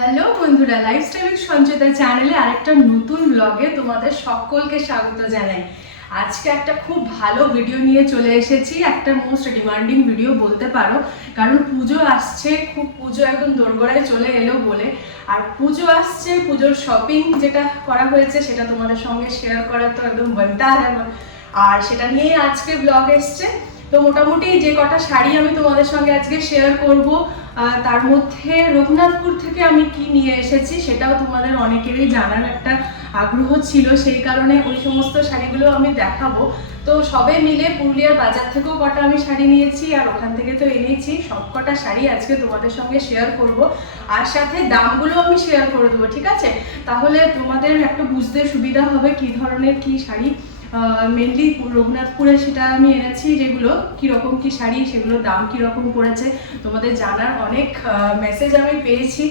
Hello বন্ধুরা lifestyle সঞ্চয়তা চ্যানেলে আরেকটা নতুন ব্লগে তোমাদের সকলকে স্বাগত জানাই। আজকে একটা খুব ভালো ভিডিও নিয়ে চলে এসেছি, একটা মোস্ট ডিমান্ডিং ভিডিও বলতে পারো, কারণ পুজো আসছে, খুব পুজো একদম দোরগোড়ায় চলে এলো বলে। আর পুজো আসছে, পুজোর শপিং যেটা করা হয়েছে সেটা তোমাদের সঙ্গে শেয়ার করা তো একদম বনতা হ্যাঁ আর সেটা নিয়ে আজকে ব্লগ এসছে। তো মোটামুটি যে কটা শাড়ি আমি তোমাদের সঙ্গে আজকে শেয়ার করব তার মধ্যে রঘুনাথপুর থেকে আমি কি নিয়ে এসেছি সেটাও তোমাদের অনেকেরই জানার একটা আগ্রহ ছিল। সেই কারণে ওই সমস্ত শাড়িগুলো আমি দেখাবো। তো সবে মিলে পুরুলিয়ার বাজার থেকেও কটা আমি শাড়ি নিয়েছি আর ওখান থেকে তো এনেছি। সব কটা শাড়ি আজকে তোমাদের সঙ্গে শেয়ার করব। আর সাথে দামগুলো আমি শেয়ার করে দেবো, ঠিক আছে? তাহলে তোমাদের একটা বুঝতে সুবিধা হবে কি ধরনের কি শাড়ি। মেনলি রঘুনাথপুরে সেটা আমি এনেছি, যেগুলো কীরকম কি শাড়ি, সেগুলোর দাম কীরকম পড়েছে, তোমাদের জানার অনেক মেসেজ আমি পেয়েছি।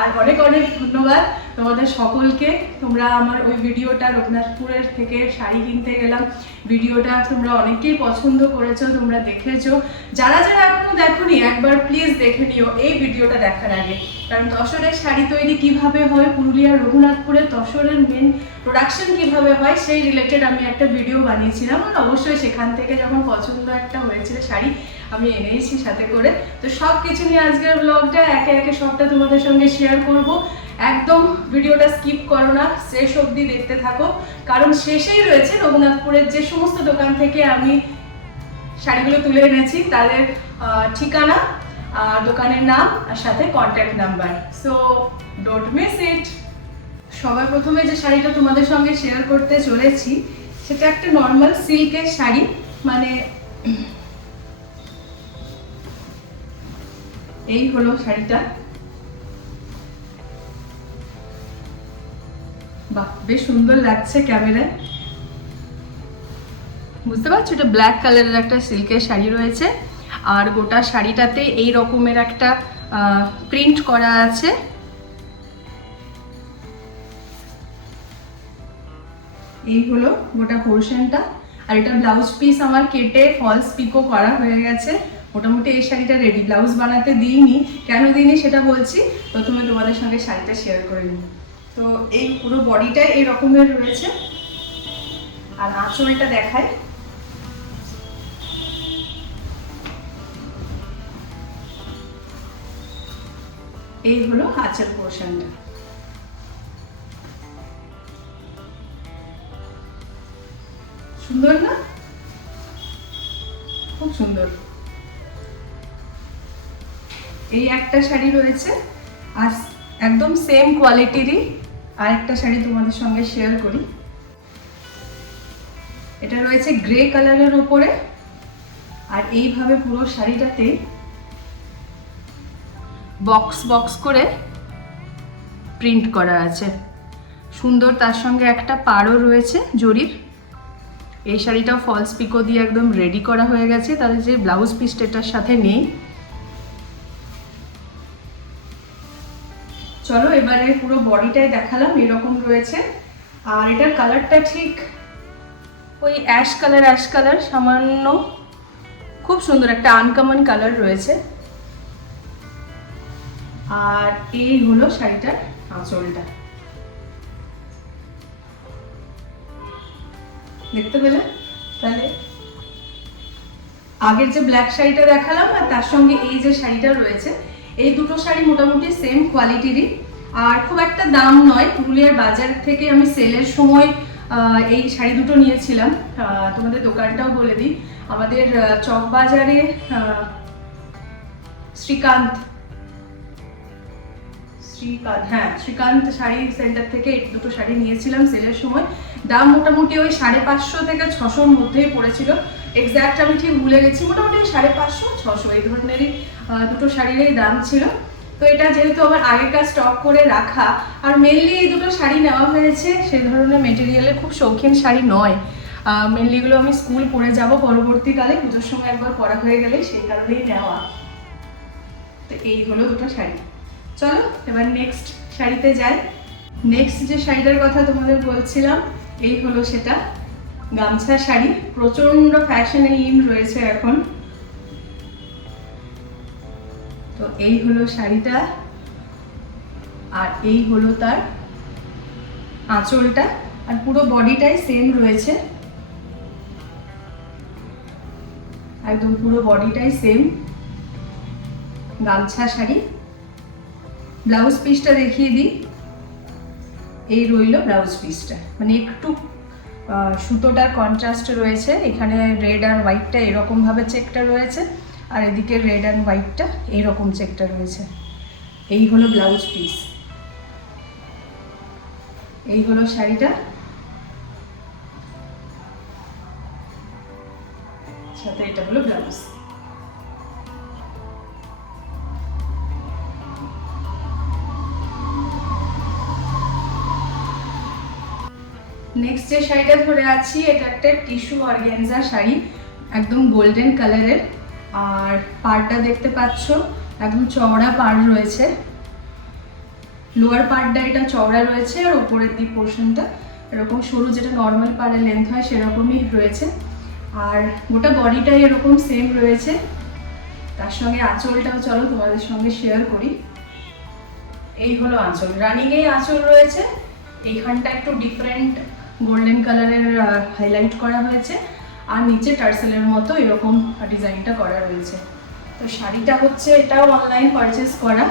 আর অনেক অনেক ধন্যবাদ তোমাদের সকলকে। তোমরা আমার ওই ভিডিওটা রঘুনাথপুরের থেকে শাড়ি কিনতে গেলাম। ভিডিওটা তোমরা অনেকেই পছন্দ করেছ, তোমরা দেখেছ। যারা যারা এখনও দেখোনি, একবার প্লিজ দেখে নিও, এই ভিডিওটা দেখার আগে। কারণ তসরের শাড়ি তৈরি কীভাবে হয়, পুরুলিয়ার রঘুনাথপুরে তসরের মেন প্রোডাকশন কীভাবে হয়, সেই রিলেটেড আমি একটা ভিডিও বানিয়েছিলাম। আর অবশ্যই সেখান থেকে যখন পছন্দ একটা হয়েছিল শাড়ি, আমি এনেইছি সাথে করে। তো সব কিছু নিয়ে আজকের ব্লগটা একে একে সবটা তোমাদের সঙ্গে শেয়ার করব। একদম ভিডিওটা স্কিপ করো না, শেষ অবধি দেখতে থাকো। কারণ শেষেই রয়েছে রঘুনাথপুরের যে সমস্ত দোকান থেকে আমি শাড়িগুলো তুলে এনেছি, তাদের ঠিকানা। দোকানের নাম আর সাথে contact number so don't miss it সবার প্রথমে যে শাড়িটা তোমাদের সঙ্গে শেয়ার করতে চলেছি, সেটা একটা নর্মাল সিল্কের শাড়ি মানে এই হলো শাড়িটা। বাহ, বেশ সুন্দর লাগছে ক্যামেরায়। বুঝতে পারছ? এটা ব্ল্যাক কালারের একটা সিল্কের শাড়ি রয়েছে। আর গোটা শাড়িটাতে এই রকমের একটা প্রিন্ট করা আছে। এই হলো গোটা পোর্শনটা আর এটা ব্লাউজ পিস আমার কেটে ফলস পিকো করা হয়ে গেছে। মোটামুটি এই শাড়িটা রেডি ব্লাউজ বানাতে দিইনি। কেন দিইনি সেটা বলছি? প্রথমে তোমাদের সঙ্গে শাড়িটা শেয়ার করে নিই। তো এই পুরো বডিটা এই রকমের রয়েছে। আর আঁচলটা দেখায় এই হলো আঁচল পোর্শনটা সুন্দর না? খুব সুন্দর। এই একটা শাড়ি রয়েছে, আর একদম সেম কোয়ালিটিরই আর একটা শাড়ি তোমাদের সঙ্গে শেয়ার করি। এটা রয়েছে গ্রে কালারের ওপরে, আর এইভাবে পুরো শাড়িটাতে বক্স বক্স করে প্রিন্ট করা আছে। সুন্দর, তার সঙ্গে একটা পাড়ও রয়েছে জরির। এই শাড়িটাও ফলস পিকো দিয়ে একদম রেডি করা হয়ে গেছে, তাদের যে ব্লাউজ পিসটা এটার সাথে নেই। চলো এবারে পুরো বডিটাই দেখালাম, এরকম রয়েছে। আর এটার কালারটা ঠিক ওই অ্যাশ কালার অ্যাশ কালার সামান্য খুব সুন্দর একটা আনকমন কালার রয়েছে। আর এই হলো শাড়িটার আঁচলটা। দেখতে পেলে? তাহলে আগের যে ব্ল্যাক শাড়িটা দেখালাম আর তার সঙ্গে এই যে শাড়িটা রয়েছে, এই দুটো শাড়ি মোটামুটি সেম কোয়ালিটিরই আর খুব একটা দাম নয়, পুরুলিয়ার বাজার থেকে আমি সেলের সময় এই শাড়ি দুটো নিয়েছিলাম। তোমাদের দোকানটাও বলে দিই। আমাদের চক বাজারে শ্রীকান্ত শ্রীকান্ত হ্যাঁ শ্রীকান্ত শাড়ি সেন্টার থেকে দুটো শাড়ি নিয়েছিলাম সেলের সময়। দাম মোটামুটি ওই সাড়ে পাঁচশো থেকে ছশোর মধ্যেই পড়েছিল। এক্স্যাক্ট আমি ঠিক ভুলে গেছি, মোটামুটি ওই সাড়ে পাঁচশো, ছশো এই ধরনেরই দুটো শাড়িরই দাম ছিল। তো এটা যেহেতু আমার আগেকার স্টক করে রাখা, আর মেনলি এই দুটো শাড়ি নেওয়া হয়েছে, সেই ধরনের মেটেরিয়ালের খুব শৌখিন শাড়ি নয়। মেনলি এগুলো আমি স্কুল পরে যাব, পরবর্তীকালে পুজোর সময় একবার পরা হয়ে গেলে সেই কারণেই নেওয়া। তো এই হলো দুটো শাড়ি। চলো, এবার নেক্সট শাড়িতে যাই। নেক্সট যে শাড়িটার কথা তোমাদের বলছিলাম, এই হলো সেটা। গামছা শাড়ি প্রচণ্ড ফ্যাশনে ইন রয়েছে এখন। তো এই হলো শাড়িটা, আর এই হলো তার আঁচলটা, আর পুরো বডিটাই সেম রয়েছে। একদম পুরো বডিটাই সেম গামছা শাড়ি। ব্লাউজ পিসটা দেখিয়ে দিই। এই রইল ব্লাউজ পিসটা মানে একটু সুতোটার কন্ট্রাস্ট রয়েছে। এখানে রেড আর হোয়াইটটা এরকমভাবে চেকটা রয়েছে। আর এদিকে রেড অ্যান্ড হোয়াইটটা এইরকম চেকটা রয়েছে। এই হলো ব্লাউজ পিস এই হলো শাড়িটা। নেক্সট যে শাড়িটা ধরে আছি, এটা একটা টিস্যু অর্গ্যানজা শাড়ি, একদম গোল্ডেন কালারের আর পাড়টা দেখতে পাচ্ছ, একদম চওড়া পাড় রয়েছে। লোয়ার পার্টটা এটা চওড়া রয়েছে আর ওপরের দিক পোর্শনটা এরকম সরু যেটা নর্মাল পাড়ের লেন্থ হয় সেরকমই রয়েছে। আর গোটা বডিটাই এরকম সেম রয়েছে। তার সঙ্গে আঁচলটাও চলো তোমাদের সঙ্গে শেয়ার করি। এই হলো আঁচল। রানিং এই আঁচল রয়েছে। এইখানটা একটু ডিফারেন্ট গোল্ডেন কালারের হাইলাইট করা হয়েছে। আর নিচে টার্সেলের মতো এরকম ডিজাইনটা করা রয়েছে। তো শাড়িটা হচ্ছে, এটাও অনলাইন পারচেস করা।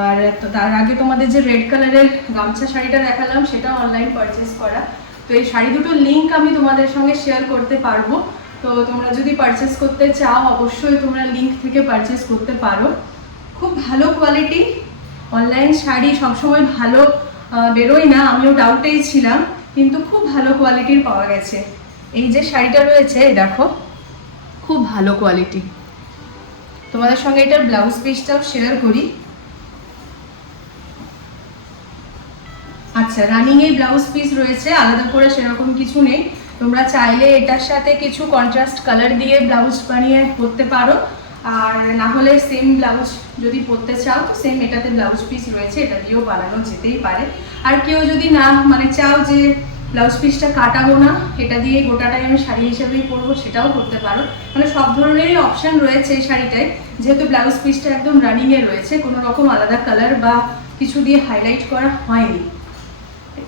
আর তো তার আগে তোমাদের যে রেড কালারের গামছা শাড়িটা দেখালাম সেটা অনলাইন পারচেস করা। তো এই শাড়ি দুটোর লিঙ্ক আমি তোমাদের সঙ্গে শেয়ার করতে পারব। তো তোমরা যদি পারচেস করতে চাও, অবশ্যই তোমরা লিঙ্ক থেকে পারচেস করতে পারো। খুব ভালো কোয়ালিটি অনলাইন শাড়ি সবসময় ভালো বেরোয় না, আমিও ডাউটেই ছিলাম। কিন্তু খুব ভালো কোয়ালিটির পাওয়া গেছে। এই যে শাড়িটা রয়েছে দেখো, খুব ভালো কোয়ালিটি তোমাদের সঙ্গে এটার ব্লাউজ পিসটাও শেয়ার করি। আচ্ছা রানিং এই ব্লাউজ পিস রয়েছে, আলাদা করে সেরকম কিছু নেই। তোমরা চাইলে এটার সাথে কিছু কন্ট্রাস্ট কালার দিয়ে ব্লাউজ বানিয়ে পরতে পারো। আর না হলে সেম ব্লাউজ যদি পরতে চাও, তো সেম এটাতে ব্লাউজ পিস রয়েছে, এটা দিয়েও বানানো যেতেই পারে। আর কেউ যদি না মানে চাও যে ব্লাউজ পিসটা কাটাবো না, এটা দিয়ে গোটাটাই আমি শাড়ি হিসেবেই পরবো, সেটাও করতে পারো। মানে সব ধরনেরই অপশন রয়েছে এই শাড়িটায়। যেহেতু ব্লাউজ পিসটা একদম রানিংয়ে রয়েছে, কোনো রকম আলাদা কালার বা কিছু দিয়ে হাইলাইট করা হয়নি।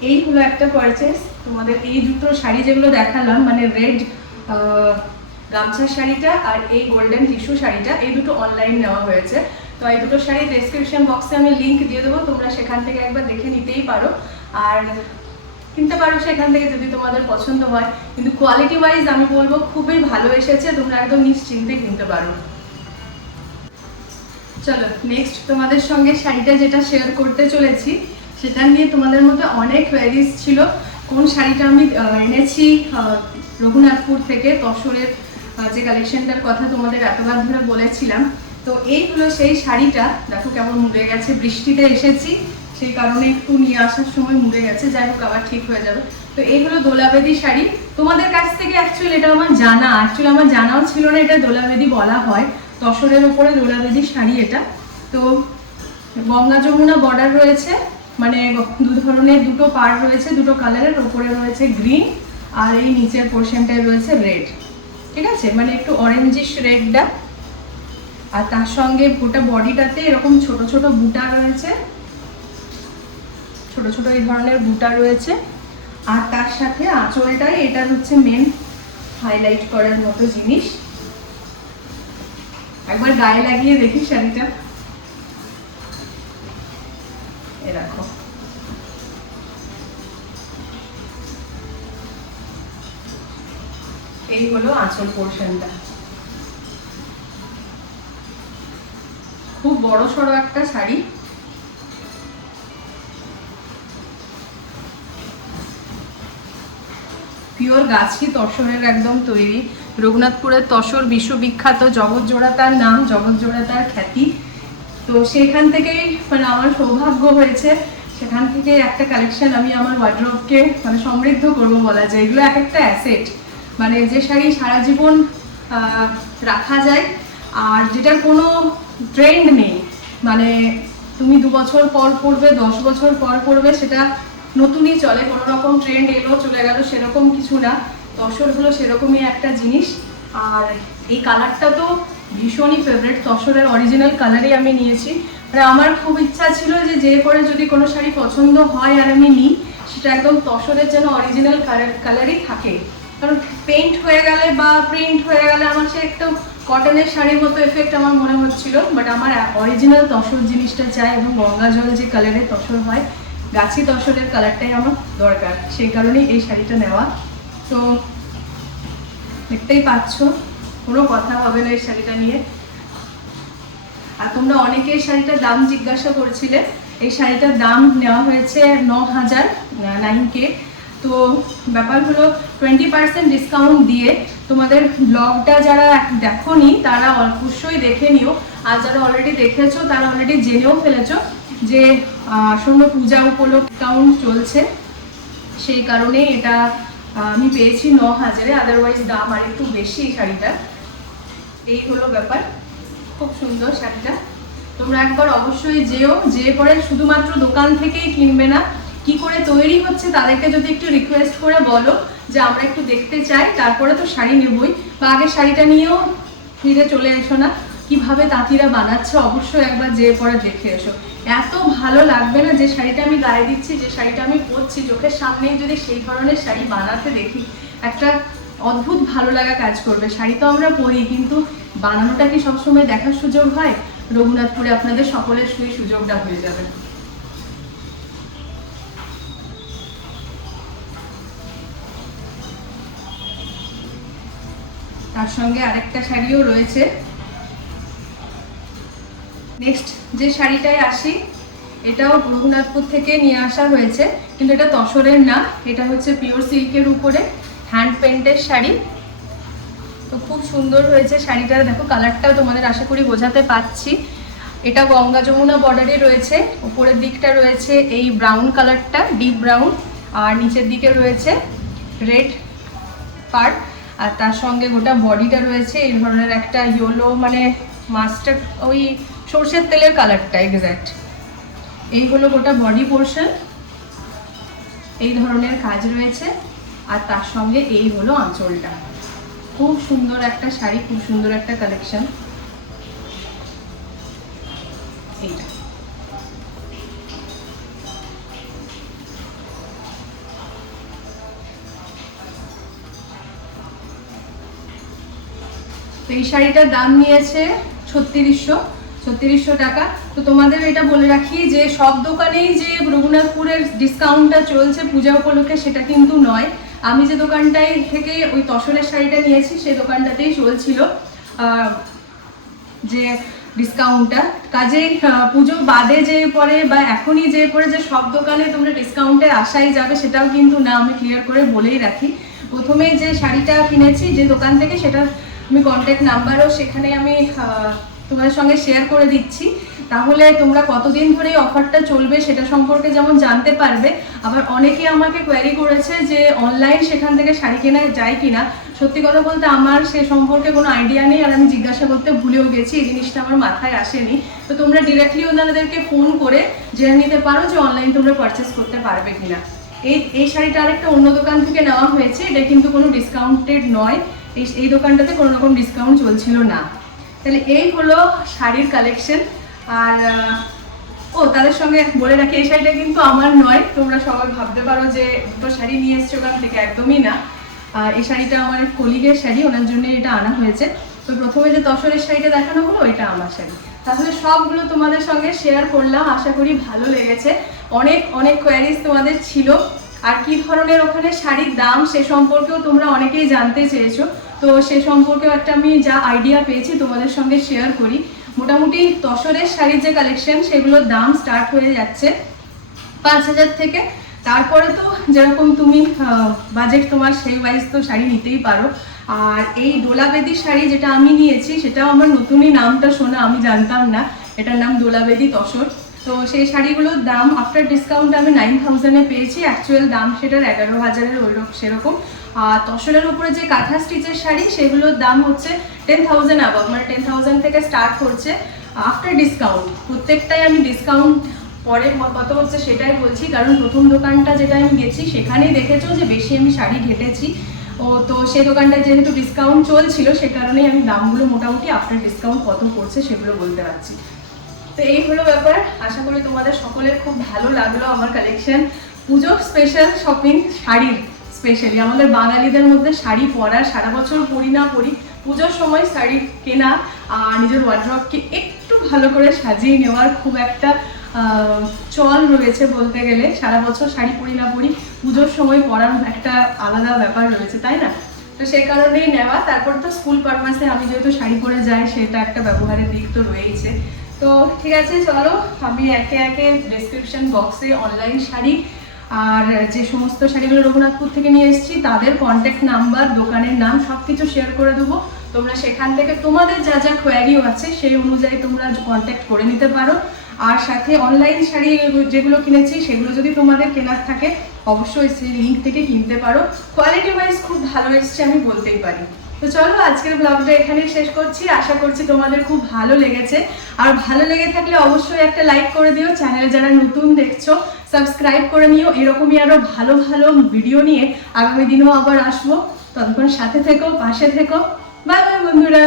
এই হলো একটা পারচেস তোমাদের এই দুটো শাড়ি যেগুলো দেখালাম মানে রেড গামছা শাড়িটা আর এই গোল্ডেন টিস্যু শাড়িটা, এই দুটো অনলাইন নেওয়া হয়েছে। তো এই দুটো শাড়ি ডেসক্রিপশন বক্সে আমি লিঙ্ক দিয়ে দেবো, তোমরা সেখান থেকে একবার দেখে নিতেই পারো। আর কিনতে পারো সেখান থেকে যদি তোমাদের পছন্দ হয়। কিন্তু কোয়ালিটি ওয়াইজ আমি বলব, খুবই ভালো এসেছে, তোমরা একদম নিশ্চিন্তে কিনতে পারো। চলো নেক্সট তোমাদের সঙ্গে শাড়িটা যেটা শেয়ার করতে চলেছি, সেটা নিয়ে তোমাদের মধ্যে অনেক কোয়ারিজ ছিল। কোন শাড়িটা আমি এনেছি রঘুনাথপুর থেকে, তসরের যে কালেকশনটার কথা তোমাদের এতবার ধরে বলেছিলাম। তো এই হলো সেই শাড়িটা। দেখো কেমন মুড়ে গেছে। বৃষ্টিতে এসেছি, সেই কারণে একটু নিয়ে আসার সময় মুড়ে গেছে। যাই হোক, আবার ঠিক হয়ে যাবে। তো এই হলো দোলাবেদি শাড়ি। তোমাদের কাছ থেকে অ্যাকচুয়ালি এটা আমার জানা। অ্যাকচুয়ালি আমার জানাও ছিল না এটা দোলাবেদি বলা হয়। তসরের ওপরে দোলাবেদি শাড়ি এটা। তো গঙ্গা যমুনা বর্ডার রয়েছে। মানে দু ধরনের দুটো পার রয়েছে, দুটো কালারের ওপরে রয়েছে গ্রিন আর এই নিচের পোর্শনটায় রয়েছে রেড ঠিক আছে? মানে একটু অরেঞ্জিশ রেডটা আর তার সঙ্গে গোটা বডিটাতে এরকম ছোট ছোট বুটা রয়েছে। ছোট ছোট এই ধরনের বুটা রয়েছে। আর তার সাথে আঁচলটাই এটা হচ্ছে মেন হাইলাইট করার মতো জিনিস। একবার গায়ে লাগিয়ে দেখি শাড়িটা। এ দেখো। এই হলো আঁচল পোর্শনটা খুব বড় সড়ো একটা শাড়ি। পিওর গাছি তসরের একদম তৈরি। রঘুনাথপুরের তসর বিশ্ববিখ্যাত জগৎজোড়া তার নাম জগৎজোড়া তার খ্যাতি। তো সেখান থেকেই মানে আমার সৌভাগ্য হয়েছে। সেখান থেকে একটা কালেকশন আমি আমার ওয়ার্ড্রোবকে মানে সমৃদ্ধ করব বলা যায়। এগুলো এক একটা অ্যাসেট মানে যে শাড়ি সারা জীবন রাখা যায়। আর যেটার কোনো ট্রেন্ড নেই মানে তুমি দু বছর পর পড়বে, দশ বছর পর পড়বে, সেটা নতুনই চলে। কোনো রকম ট্রেন্ড এলো, চলে গেল, সেরকম কিছু না। তসর হলো সেরকমই একটা জিনিস। আর এই কালারটা তো ভীষণই ফেভারেট তসরের অরিজিনাল কালারই আমি নিয়েছি। মানে আমার খুব ইচ্ছা ছিল যে যে করে যদি কোনো শাড়ি পছন্দ হয় আর আমি নিই, সেটা একদম তসরের যেন অরিজিনাল কালার কালারই থাকে। কারণ পেইন্ট হয়ে গেলে বা প্রিন্ট হয়ে গেলে আমার সে একটু কটনের শাড়ির মতো এফেক্ট আমার মনে হচ্ছিল বাট আমার অরিজিনাল তসর জিনিসটা চাই এবং গঙ্গা জল যে কালারের তসর হয়, গাছি তসরের কালারটাই আমার দরকার, সেই কারণেই এই শাড়িটা নেওয়া। তো দেখতেই পাচ্ছ, কোনো কথা হবে না এই শাড়িটা নিয়ে। আর তোমরা অনেকে এই শাড়িটার দাম জিজ্ঞাসা করেছিলে, এই শাড়িটার দাম নেওয়া হয়েছে ন হাজার নাইন কে তো ব্যাপার হলো টোয়েন্টি পার্সেন্ট ডিসকাউন্ট দিয়ে তোমাদের ব্লগটা যারা দেখোনি, তারা অবশ্যই দেখে নিও। আর যারা অলরেডি দেখেছ, তারা অলরেডি জেনেও ফেলেছো যে আসন্ন পূজা উপলক্ষে ডিসকাউন্ট চলছে। সেই কারণে এটা আমি পেয়েছি ন হাজারে। আদারওয়াইজ দাম আর একটু বেশি এই শাড়িটার। এই হলো ব্যাপার। খুব সুন্দর শাড়িটা। তোমরা একবার অবশ্যই যেও। যে পরে শুধুমাত্র দোকান থেকেই কিনবে না। কি করে তৈরি হচ্ছে তাদেরকে যদি একটু রিকোয়েস্ট করে বলো যে আমরা একটু দেখতে চাই, তারপরে তো শাড়ি নেবই। বা আগে শাড়িটা নিয়েও ফিরে চলে এসো না। কীভাবে তাঁতিরা বানাচ্ছে অবশ্যই একবার যে পরে দেখে এসো। এত ভালো লাগবে না যে শাড়িটা আমি গায়ে দিচ্ছি, যে শাড়িটা আমি পরছি। চোখের সামনেই যদি সেই ধরনের শাড়ি বানাতে দেখি, একটা অদ্ভুত ভালো লাগা কাজ করবে। শাড়ি তো আমরা পরি, কিন্তু বানানোটা কি সবসময় দেখার সুযোগ হয়? রঘুনাথপুরে আপনাদের সকলের সেই সুযোগটা হয়ে যাবে। তার সঙ্গে আরেকটা শাড়িও রয়েছে। নেক্সট যে শাড়িটায় আসি, এটাও রঘুনাথপুর থেকে নিয়ে আসা হয়েছে, কিন্তু এটা তসরের না, এটা হচ্ছে পিওর সিল্কের উপরে হ্যান্ড পেন্টের শাড়ি। তো খুব সুন্দর হয়েছে শাড়িটা। দেখো কালারটাও তোমাদের আশা করি বোঝাতে পাচ্ছি। এটা গঙ্গা যমুনা বর্ডারে রয়েছে, উপরের দিকটা রয়েছে এই ব্রাউন কালারটা ডিপ ব্রাউন আর নিচের দিকে রয়েছে রেড পার্ট আর তার সঙ্গে গোটা বডিটা রয়েছে, এই ধরনের একটা ইয়েলো মানে মাস্টার ওই সর্ষের তেলের কালারটা এক্স্যাক্ট এই হলো গোটা বডি পোর্শন এই ধরনের কাজ রয়েছে, আর তার সঙ্গে এই হলো আঁচলটা। খুব সুন্দর একটা শাড়ি, খুব সুন্দর একটা কালেকশন এইটা। এই শাড়িটার দাম নিয়েছে ছত্রিশশো ছত্রিশশো টাকা। তো তোমাদের এটা বলে রাখি যে সব দোকানেই যে রঘুনাথপুরের ডিসকাউন্টটা চলছে পূজা উপলক্ষে সেটা কিন্তু নয়। আমি যে দোকানটায় থেকে ওই তসরের শাড়িটা নিয়েছি সেই দোকানটাতেই চলছিল যে ডিসকাউন্টটা কাজেই পুজো বাদে যে পরে বা এখনই যে পরে যে সব দোকানে তোমরা ডিসকাউন্টে আসাই যাবে সেটাও কিন্তু না আমি ক্লিয়ার করে বলেই রাখি। প্রথমে যে শাড়িটা কিনেছি, যে দোকান থেকে সেটা আমি কন্ট্যাক্ট নাম্বারও সেখানে আমি তোমাদের সঙ্গে শেয়ার করে দিচ্ছি। তাহলে তোমরা কতদিন ধরে এই অফারটা চলবে সেটা সম্পর্কে যেমন জানতে পারবে। আবার অনেকে আমাকে কোয়ারি করেছে যে অনলাইন সেখান থেকে শাড়ি কেনা যায় কিনা। সত্যি কথা বলতে আমার সে সম্পর্কে কোনো আইডিয়া নেই আর আমি জিজ্ঞাসা করতে ভুলেও গেছি, এই জিনিসটা আমার মাথায় আসেনি। তো তোমরা ডিরেক্টলি ওনাদেরকে ফোন করে জেনে নিতে পারো যে অনলাইন তোমরা পারচেস করতে পারবে কিনা। এই এই শাড়িটা আরেকটা অন্য দোকান থেকে নেওয়া হয়েছে, এটা কিন্তু কোনো ডিসকাউন্টেড নয়। এই এই দোকানটাতে কোনো রকম ডিসকাউন্ট চলছিল না। তাহলে এই হলো শাড়ির কালেকশন আর ও, তাদের সঙ্গে বলে রাখি, এই শাড়িটা কিন্তু আমার নয়। তোমরা সবাই ভাবতে পারো যে দুটো শাড়ি নিয়ে এসছো ওখান থেকে, একদমই না। এই শাড়িটা আমার কলিগের শাড়ি, ওনার জন্য এটা আনা হয়েছে। তো প্রথমে যে তসরের শাড়িটা দেখানো হলো এটা আমার শাড়ি। তাহলে সবগুলো তোমাদের সঙ্গে শেয়ার করলাম, আশা করি ভালো লেগেছে। অনেক অনেক কোয়ারিজ তোমাদের ছিল। আর কি ধরনের ওখানে শাড়ির দাম, সে সম্পর্কেও তোমরা অনেকেই জানতে চেয়েছো। তো সে সম্পর্কেও একটা আমি যা আইডিয়া পেয়েছি তোমাদের সঙ্গে শেয়ার করি। মোটামুটি তসরের শাড়ির যে কালেকশন সেগুলোর দাম স্টার্ট হয়ে যাচ্ছে পাঁচ হাজার থেকে। তারপরে তো যেরকম তুমি বাজেট তোমার সেই ওয়াইজ তো শাড়ি নিতেই পারো। আর এই দোলাবেদি শাড়ি যেটা আমি নিয়েছি, সেটাও আমার নতুনই নামটা শোনা, আমি জানতাম না। এটার নাম দোলাবেদি তসর। তো সেই শাড়িগুলোর দাম আফটার ডিসকাউন্ট আমি নাইন থাউজেন্ডে পেয়েছি। অ্যাকচুয়াল দাম সেটার এগারো হাজারের ওইরকম সেরকম। তসরের উপরে যে কাঁথা স্টিচের শাড়ি, সেগুলোর দাম হচ্ছে টেন থাউজেন্ড অ্যাবাভ মানে টেন থাউজেন্ড থেকে স্টার্ট করছে আফটার ডিসকাউন্ট প্রত্যেকটাই আমি ডিসকাউন্ট পরে কত হচ্ছে সেটাই বলছি, কারণ প্রথম দোকানটা যেটা আমি গেছি, সেখানেই দেখেছ যে বেশি আমি শাড়ি ঘেটেছি। ও, তো সেই দোকানটায় যেহেতু ডিসকাউন্ট চলছিল, সে কারণেই আমি দামগুলো মোটামুটি আফটার ডিসকাউন্ট কত পড়ছে সেগুলো বলতে পারছি। তো এই হলো ব্যাপার, আশা করি তোমাদের সকলের খুব ভালো লাগল আমার কালেকশন পুজো স্পেশাল শপিং শাড়ির স্পেশালি আমাদের বাঙালিদের মধ্যে শাড়ি পরা, সারা বছর পরি না পরি, পুজোর সময় শাড়ি কেনা আর নিজের ওয়ার্ড্রপকে একটু ভালো করে সাজিয়ে নেওয়ার খুব একটা চল রয়েছে বলতে গেলে। সারা বছর শাড়ি পরি না পরি, পুজোর সময় পরার একটা আলাদা ব্যাপার রয়েছে, তাই না? তো সে কারণেই নেওয়া। তারপর তো স্কুল পারপাসে আমি যেহেতু শাড়ি পরে যাই, সেটা একটা ব্যবহারের দিক তো রয়েইছে। তো ঠিক আছে, চলো, আমি একে একে ডেসক্রিপশন বক্সে অনলাইন শাড়ি আর যে সমস্ত শাড়িগুলো রঘুনাথপুর থেকে নিয়ে এসেছি, তাদের কন্ট্যাক্ট নাম্বার দোকানের নাম সব কিছু শেয়ার করে দেবো। তোমরা সেখান থেকে, তোমাদের যা যা কোয়ারিও আছে, সেই অনুযায়ী তোমরা কন্ট্যাক্ট করে নিতে পারো। আর সাথে অনলাইন শাড়ি যেগুলো কিনেছি, সেগুলো যদি তোমাদের কেনার থাকে, অবশ্যই সেই লিঙ্ক থেকে কিনতে পারো। কোয়ালিটি ওয়াইজ খুব ভালো এসছে, আমি বলতেই পারি। তো চলো, আজকের ব্লগটা এখানেই শেষ করছি। আশা করছি তোমাদের খুব ভালো লেগেছে। আর ভালো লেগে থাকলে অবশ্যই একটা লাইক করে দিও। চ্যানেলে যারা নতুন দেখছ সাবস্ক্রাইব করে নিও। এরকমই আরও ভালো ভালো ভিডিও নিয়ে আগামী দিনেও আবার আসব। ততক্ষণ সাথে থেকো, পাশে থেকো। বাই বাই বন্ধুরা।